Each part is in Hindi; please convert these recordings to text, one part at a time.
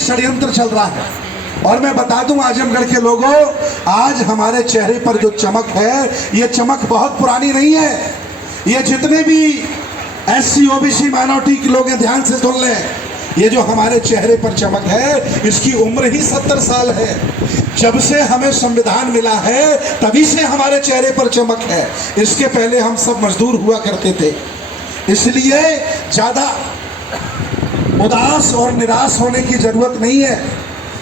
षड्यंत्र चल रहा है। और मैं बता दूं आजमगढ़ के लोगों, आज हमारे चेहरे पर जो चमक है, ये चमक बहुत पुरानी नहीं है। ये जितने भी SC OBC माइनॉरिटी के लोग हैं, ध्यान से सुन लें, ये जो हमारे चेहरे पर चमक है, इसकी उम्र ही 70 साल है। जब से हमें संविधान मिला है तभी से हमारे चेहरे पर चमक है। इसके पहले हम सब मजदूर हुआ करते थे। इसलिए ज्यादा उदास और निराश होने की जरूरत नहीं है।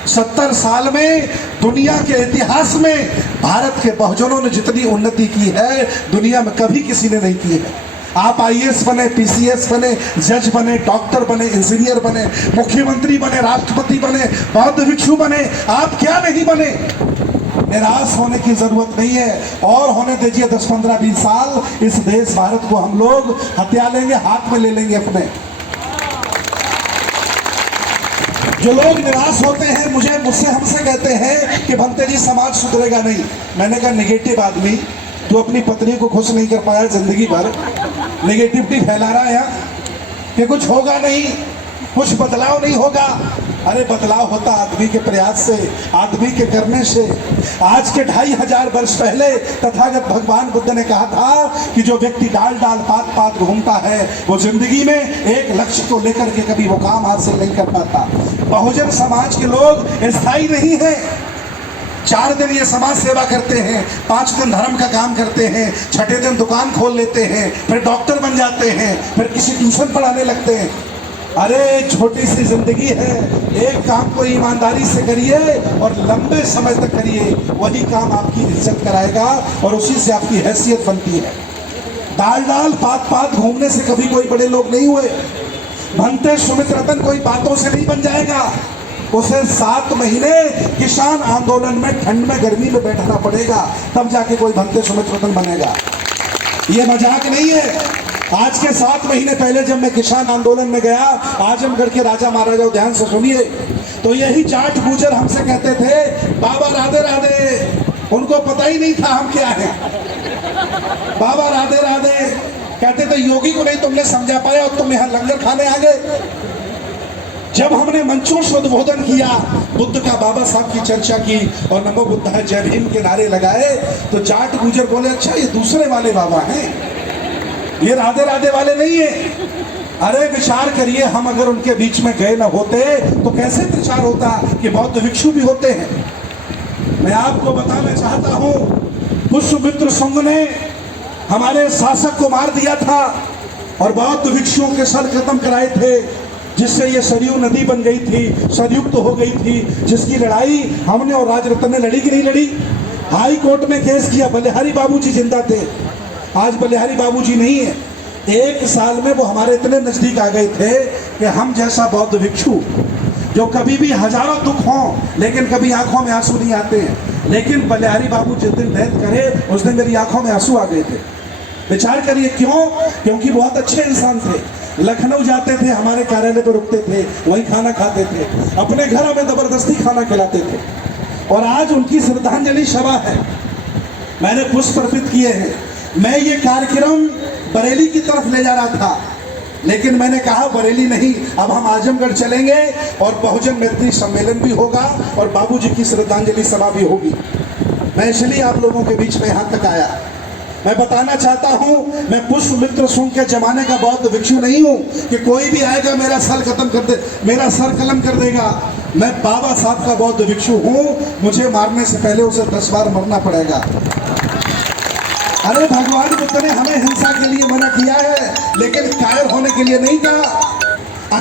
70 साल में दुनिया के इतिहास में भारत के बहुजनों ने जितनी उन्नति की है, दुनिया में कभी किसी ने नहीं की है। आप IAS बने, PCS बने, जज बने, डॉक्टर बने, इंजीनियर बने, मुख्यमंत्री बने, राष्ट्रपति बने, बौद्ध भिक्षु बने, आप क्या नहीं बने। निराश होने की जरूरत नहीं है। और होने दीजिए 10, 15, 20 साल, इस देश भारत को हम लोग हथिया लेंगे, हाथ में ले लेंगे अपने। जो लोग निराश होते हैं, मुझसे हमसे कहते हैं कि भंते जी समाज सुधरेगा नहीं। मैंने कहा नेगेटिव आदमी, तो अपनी पत्नी को खुश नहीं कर पाया जिंदगी भर, नेगेटिविटी फैला रहा है यहाँ कि कुछ होगा नहीं, कुछ बदलाव नहीं होगा। अरे बदलाव होता आदमी के प्रयास से, आदमी के करने से। आज के 2500 वर्ष पहले तथागत भगवान बुद्ध ने कहा था कि जो व्यक्ति डाल डाल पात पात घूमता है, वो जिंदगी में एक लक्ष्य को लेकर के कभी वो काम हासिल नहीं कर पाता। बहुजन समाज के लोग स्थायी नहीं है। 4 दिन ये समाज सेवा करते हैं, 5 दिन धर्म का काम करते हैं, 6ठे दिन दुकान खोल लेते हैं, फिर डॉक्टर बन जाते हैं, फिर किसी ट्यूशन पढ़ाने लगते हैं। अरे छोटी सी जिंदगी है, एक काम को ईमानदारी से करिए और लंबे समय तक करिए, वही काम आपकी इज्जत कराएगा और उसी से आपकी हैसियत बनती है। डाल डाल पात पात घूमने से कभी कोई बड़े लोग नहीं हुए। भंते सुमित रतन कोई बातों से नहीं बन जाएगा। उसे 7 महीने किसान आंदोलन में ठंड में गर्मी में बैठना पड़ेगा, तब जाके कोई भंते सुमित रतन बनेगा। ये मजाक नहीं है। आज के 7 महीने पहले जब मैं किसान आंदोलन में गया, आजमगढ़ के राजा महाराजा, ध्यान से सुनिए, तो यही जाट गुजर हमसे कहते थे बाबा राधे राधे। उनको पता ही नहीं था हम क्या है। बाबा राधे राधे कहते थे, योगी को नहीं तुमने समझा पाया और तुम यहाँ लंगर खाने आ गए। जब हमने मंचों से उद्बोधन किया, बुद्ध का, बाबा साहब की चर्चा की और नमो बुद्धाय जय भीम के नारे लगाए, तो जाट गुजर बोले अच्छा ये दूसरे वाले बाबा हैं, ये राधे राधे वाले नहीं है। अरे विचार करिए, हम अगर उनके बीच में गए न होते तो कैसे प्रचार होता कि बौद्ध भिक्षु भी होते हैं। मैं आपको बताना चाहता हूं, पुष्यमित्र शुंग ने हमारे शासक को मार दिया था और बौद्ध भिक्षुओं के सर खत्म कराए थे, जिससे ये सरयू नदी बन गई थी, सरयुक्त हो गई थी, जिसकी लड़ाई हमने और राजरत्न ने लड़ी कि नहीं लड़ी। हाई कोर्ट में केस किया, बलिहारी बाबूजी जिंदा थे, आज बलिहारी बाबूजी नहीं है। 1 साल में वो हमारे इतने नजदीक आ गए थे कि हम जैसा बौद्ध भिक्षु जो कभी भी हजारों दुख हों लेकिन कभी आंखों में आंसू नहीं आते हैं, लेकिन बलिहारी बाबू जिस दिन डेथ करे उस दिन मेरी आंखों में आंसू आ गए थे। विचार करिए क्यों? क्योंकि बहुत अच्छे इंसान थे। लखनऊ जाते थे, हमारे कार्यालय पर रुकते थे, वहीं खाना खाते थे, अपने घर में जबरदस्ती खाना खिलाते थे। और आज उनकी श्रद्धांजलि सभा है, मैंने पुष्प अर्पित किए हैं। मैं ये कार्यक्रम बरेली की तरफ ले जा रहा था, लेकिन मैंने कहा बरेली नहीं, अब हम आजमगढ़ चलेंगे और बहुजन मैत्री सम्मेलन भी होगा और बाबूजी की श्रद्धांजलि सभा भी होगी। मैं इसलिए आप लोगों के बीच में यहाँ तक आया। मैं बताना चाहता हूं, मैं पुष्यमित्र शुंग के जमाने का बौद्ध भिक्षु नहीं हूं कि कोई भी आएगा मेरा सर कलम कर देगा। मैं बाबा साहब का बौद्ध भिक्षु हूं, मुझे मारने से पहले उसे 10 बार मरना पड़ेगा। अरे भगवान बुद्ध ने हमें हिंसा के लिए मना किया है, लेकिन कायर होने के लिए नहीं कहा।